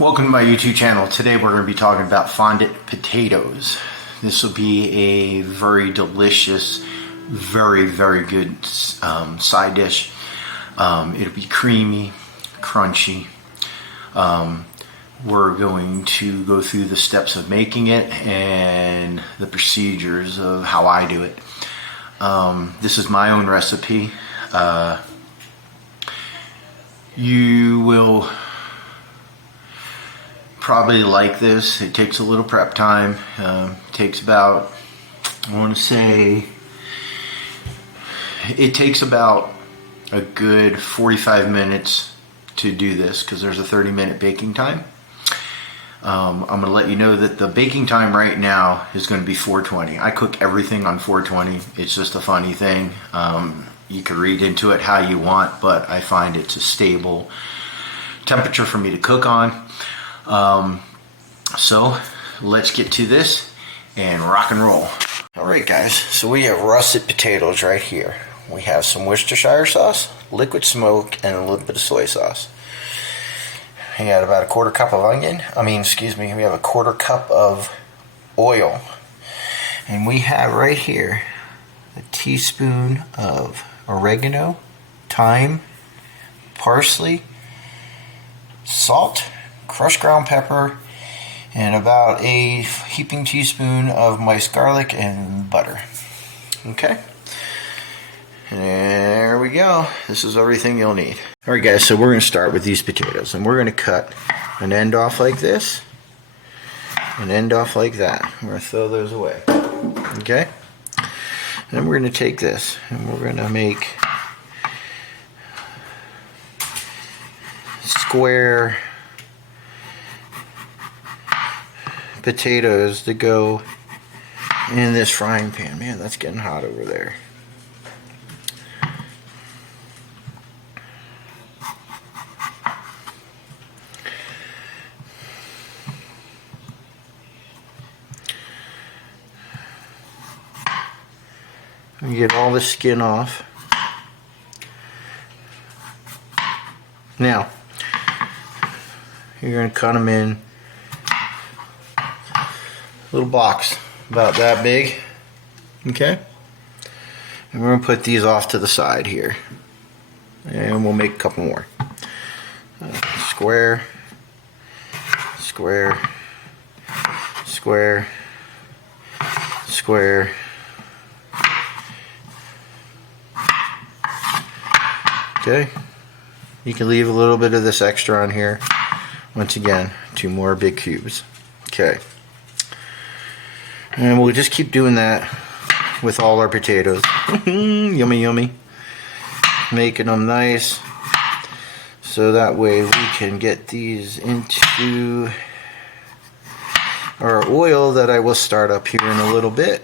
Welcome to my YouTube channel. Today we're going to be talking about fondant potatoes. This will be a very delicious, very good side dish. It'll be creamy, crunchy. We're going to go through the steps of making it and the procedures of how I do it. This is my own recipe. You will probably like this. It takes a little prep time. Takes about, I want to say, it takes about a good 45 minutes to do this because there's a 30-minute baking time. I'm going to let you know that the baking time right now is going to be 420. I cook everything on 420. It's just a funny thing. You can read into it how you want, but I find it's a stable temperature for me to cook on. So let's get to this and rock and roll. Alright guys, so we have russet potatoes right here. We have some Worcestershire sauce, liquid smoke, and a little bit of soy sauce. We got about a quarter cup of we have a quarter cup of oil. And we have right here a teaspoon of oregano, thyme, parsley, salt, crushed ground pepper, and about a heaping teaspoon of minced garlic and butter. Okay, and there we go. This is everything you'll need. Alright guys, so we're going to start with these potatoes, and we're going to cut an end off like this, an end off like that. We're going to throw those away. Okay, and then we're going to take this and we're going to make square potatoes to go in this frying pan. Man, that's getting hot over there. You get all the skin off. Now, you're going to cut them in little blocks about that big. Okay, and we're going to put these off to the side here, and we'll make a couple more. Square, square, square, square. Okay, you can leave a little bit of this extra on here. Once again, 2 more big cubes. Okay, and we'll just keep doing that with all our potatoes. Yummy, yummy. Making them nice so that way we can get these into our oil that I will start up here in a little bit.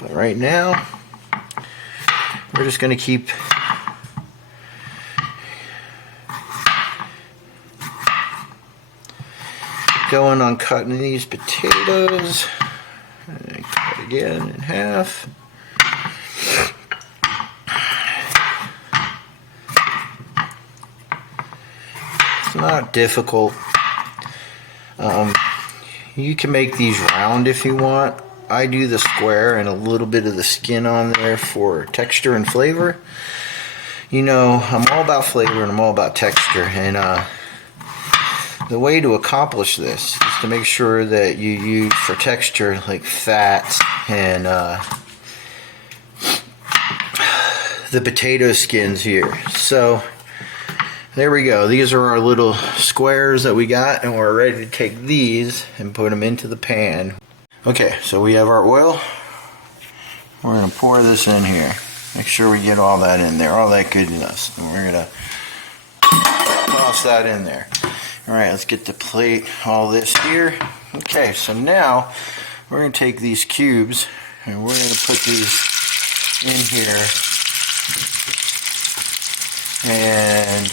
But right now, we're just going to keep going on cutting these potatoes. And cut again in half. It's not difficult. You can make these round if you want. I do the square and a little bit of the skin on there for texture and flavor. You know, I'm all about flavor and I'm all about texture, and the way to accomplish this is to make sure that you use for texture like fats and the potato skins here. So there we go. These are our little squares that we got, and we're ready to take these and put them into the pan. Okay, so we have our oil. We're going to pour this in here. Make sure we get all that in there, all that goodness. And we're going to toss that in there. Alright, let's get the plate, all this here. Okay, so now we're going to take these cubes and we're going to put these in here. And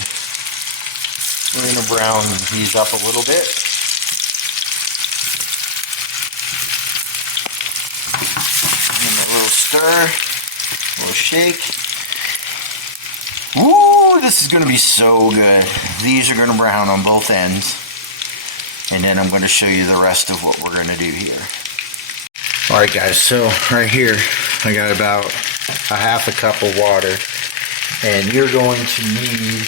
we're going to brown these up a little bit. And a little stir, a little shake. Ooh, This is going to be so good. These are going to brown on both ends. And then I'm going to show you the rest of what we're going to do here. Alright guys, so right here I got about a half a cup of water. And you're going to need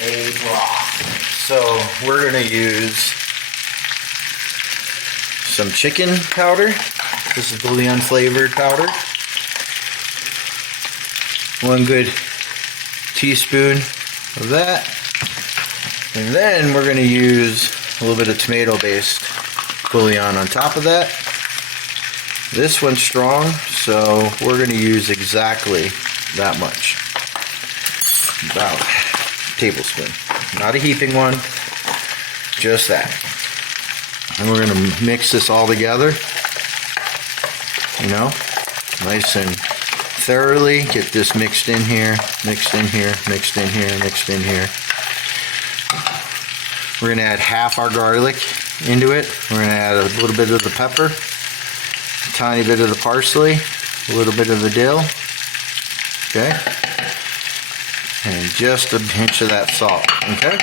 a broth. So we're going to use some chicken powder. This is the unflavored powder. 1 good teaspoon of that. And then we're going to use a little bit of tomato-based bouillon on top of that. This one's strong, so we're going to use exactly that much. About a tablespoon. Not a heaping one, just that. And we're going to mix this all together. You know, nice and thoroughly. Get this mixed in here, mixed in here, mixed in here, mixed in here. We're going to add half our garlic into it. We're going to add a little bit of the pepper, a tiny bit of the parsley, a little bit of the dill, okay, and just a pinch of that salt, okay.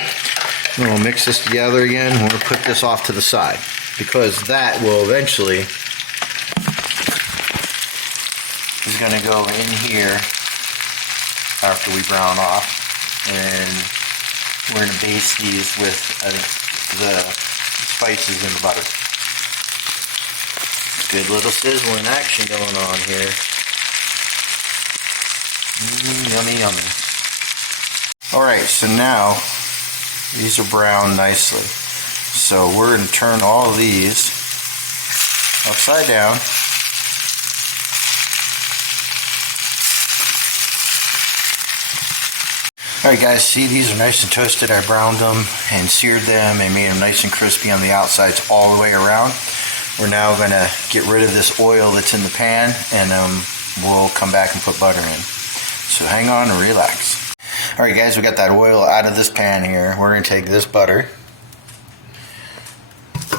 And we'll mix this together again. We'll put this off to the side because that will eventually is going to go in here after we brown off, and we're going to baste these with the spices in the butter. Good little sizzling action going on here. Yummy, yummy. Alright, so now these are browned nicely. So we're going to turn all of these upside down. Alright guys, see, these are nice and toasted. I browned them and seared them and made them nice and crispy on the outsides all the way around. We're now going to get rid of this oil that's in the pan, and we'll come back and put butter in. So hang on and relax. Alright guys, we got that oil out of this pan here. We're going to take this butter,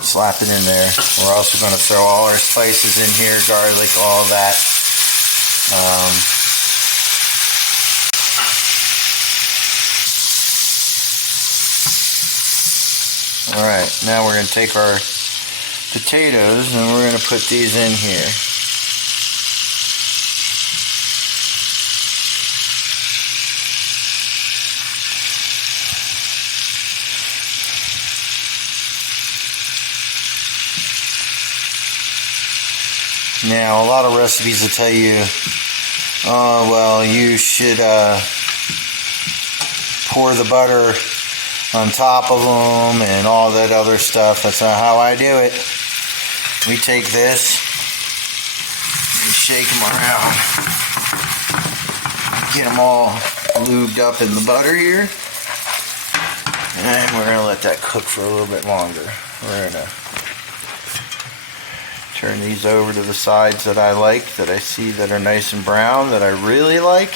slap it in there. We're also going to throw all our spices in here, garlic, all that. Alright, now we're going to take our potatoes and we're going to put these in here. Now, a lot of recipes will tell you, oh, well, you should pour the butter on top of them and all that other stuff. That's not how I do it. We take this and shake them around, get them all lubed up in the butter here, and we're going to let that cook for a little bit longer. We're going to turn these over to the sides that I like, that I see that are nice and brown, that I really like.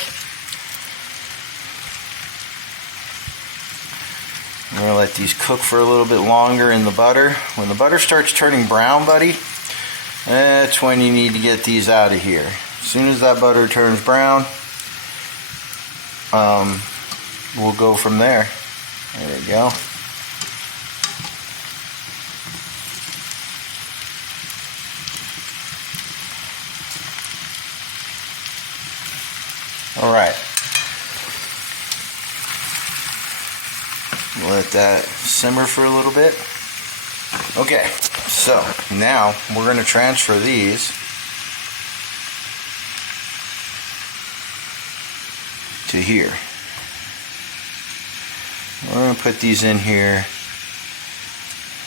I'm going to let these cook for a little bit longer in the butter. When the butter starts turning brown, buddy, that's when you need to get these out of here. As soon as that butter turns brown, we'll go from there. There we go. All right. Let that simmer for a little bit. Okay, so now we're going to transfer these to here. We're going to put these in here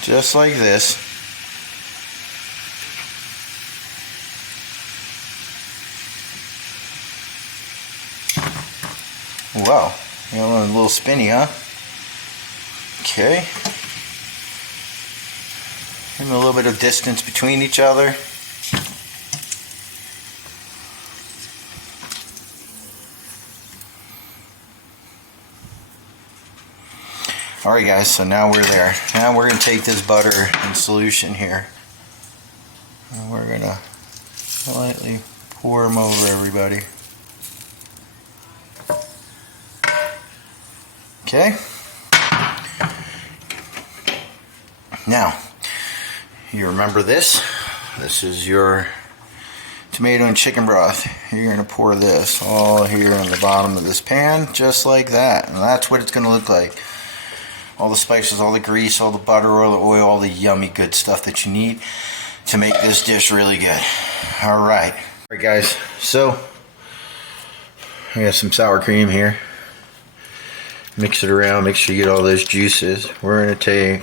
just like this. Wow, you know, a little spinny, huh? Okay. Give them a little bit of distance between each other. Alright guys, so now we're there. Now we're going to take this butter in solution here, and we're going to lightly pour them over everybody. Okay. Now, you remember this? This is your tomato and chicken broth. You're going to pour this all here on the bottom of this pan, just like that. And that's what it's going to look like. All the spices, all the grease, all the butter, all the oil, all the yummy good stuff that you need to make this dish really good. Alright. Alright guys, so I got some sour cream here. Mix it around, make sure you get all those juices. We're going to take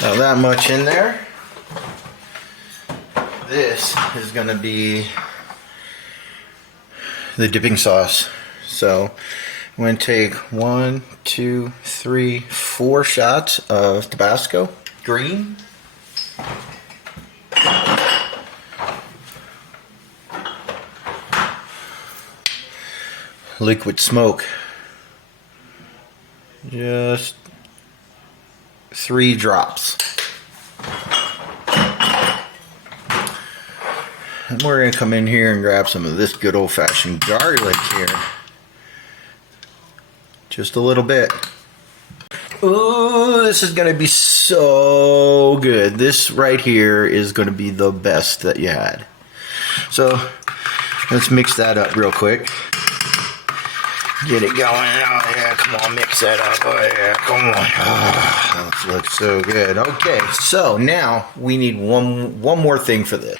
not that much in there. This is going to be the dipping sauce. So I'm going to take 1, 2, 3, 4 shots of Tabasco green. Liquid smoke. Just 3 drops. And we're going to come in here and grab some of this good old-fashioned garlic here. Just a little bit. Ooh, this is going to be so good. This right here is going to be the best that you had. So let's mix that up real quick. Get it going. Oh yeah, come on, mix that up. Oh yeah, come on. Oh, that looks so good. Okay, so now we need one more thing for this.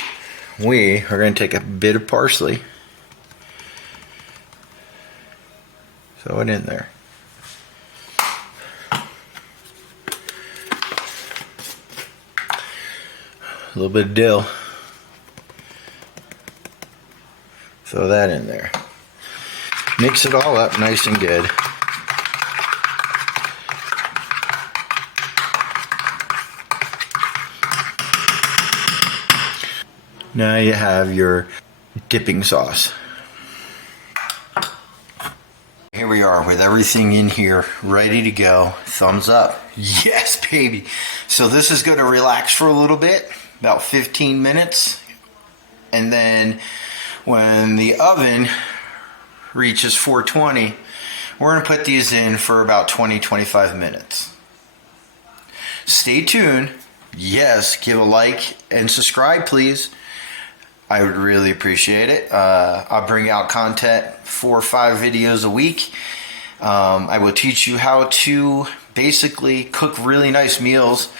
We are going to take a bit of parsley. Throw it in there. A little bit of dill. Throw that in there. Mix it all up nice and good. Now you have your dipping sauce. Here we are with everything in here ready to go. Thumbs up. Yes, baby. So this is going to relax for a little bit, about 15 minutes. And then when the oven reaches 420, we're going to put these in for about 20-25 minutes. Stay tuned. Yes, give a like and subscribe, please. I would really appreciate it. I'll bring out content 4 or 5 videos a week. I will teach you how to basically cook really nice meals,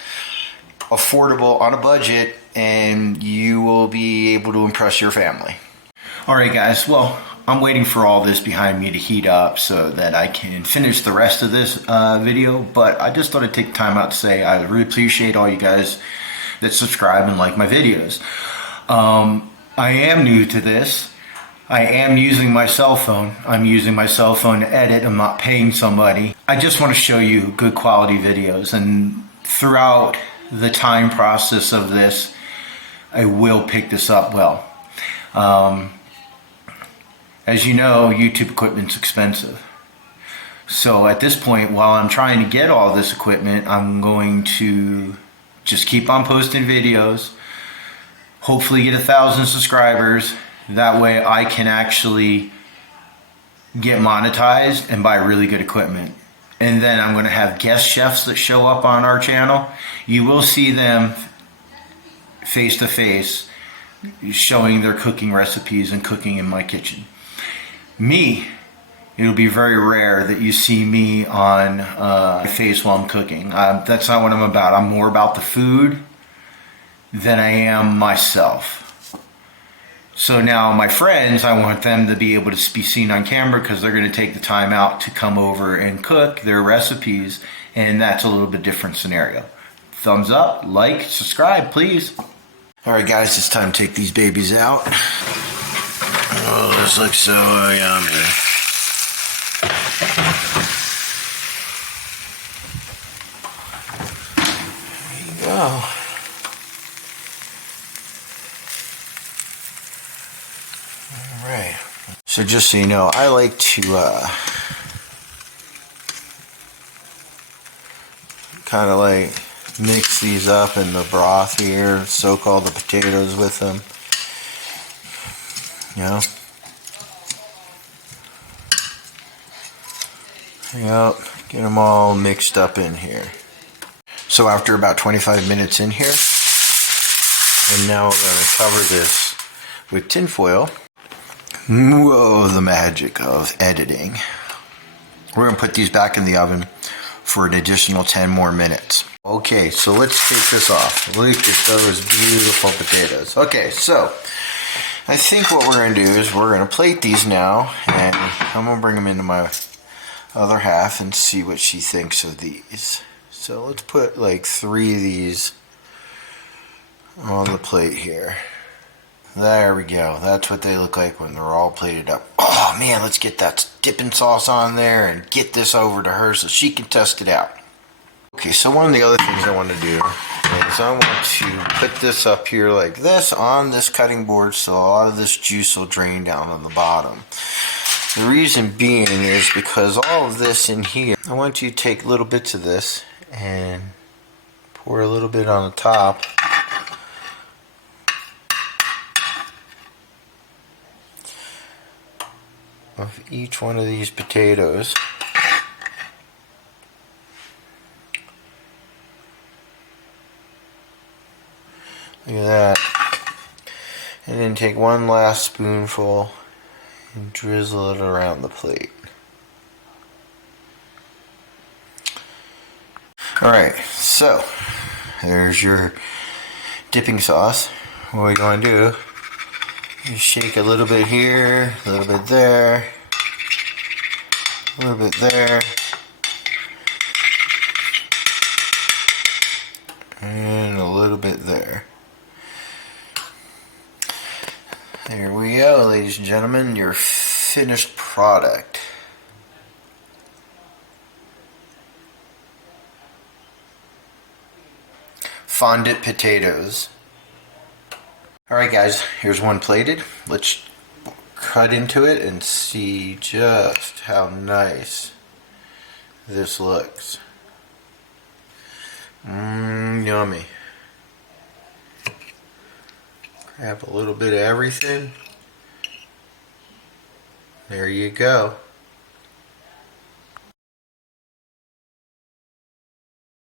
affordable, on a budget, and you will be able to impress your family. Alright guys, well, I'm waiting for all this behind me to heat up so that I can finish the rest of this video, but I just thought I'd take time out to say I really appreciate all you guys that subscribe and like my videos. I am new to this. I am using my cell phone. I'm using my cell phone to edit. I'm not paying somebody. I just want to show you good quality videos, and throughout the time process of this, I will pick this up well. As you know, YouTube equipment's expensive. So at this point, while I'm trying to get all this equipment, I'm going to just keep on posting videos. Hopefully get 1,000 subscribers. That way I can actually get monetized and buy really good equipment. And then I'm going to have guest chefs that show up on our channel. You will see them face to face showing their cooking recipes and cooking in my kitchen. Me, it'll be very rare that you see me on my face while I'm cooking. That's not what I'm about. I'm more about the food than I am myself. So now my friends, I want them to be able to be seen on camera because they're going to take the time out to come over and cook their recipes, and that's a little bit different scenario. Thumbs up, like, subscribe, please. Alright guys, it's time to take these babies out. Oh, this looks so yummy. There you go. Alright. So just so you know, I like to kind of like mix these up in the broth here, soak all the potatoes with them. You know? Yep, get them all mixed up in here. So after about 25 minutes in here, and now we're going to cover this with tin foil. Whoa, the magic of editing. We're going to put these back in the oven for an additional 10 more minutes. Okay, so let's take this off. Look at those beautiful potatoes. Okay, so I think what we're going to do is we're going to plate these now, and I'm going to bring them into my other half and see what she thinks of these. So let's put like 3 of these on the plate here. There we go. That's what they look like when they're all plated up. Oh man, let's get that dipping sauce on there and get this over to her so she can test it out. Okay, so one of the other things I want to do is I want to put this up here like this on this cutting board so a lot of this juice will drain down on the bottom. The reason being is because all of this in here, I want you to take little bits of this and pour a little bit on the top. Of each one of these potatoes. Look at that. And then take one last spoonful and drizzle it around the plate. Alright, so there's your dipping sauce. What you want to do, you shake a little bit here, a little bit there, a little bit there, and a little bit there. There we go, ladies and gentlemen, your finished product. Fondant potatoes. Alright guys, here's one plated. Let's cut into it and see just how nice this looks. Yummy. Grab a little bit of everything. There you go.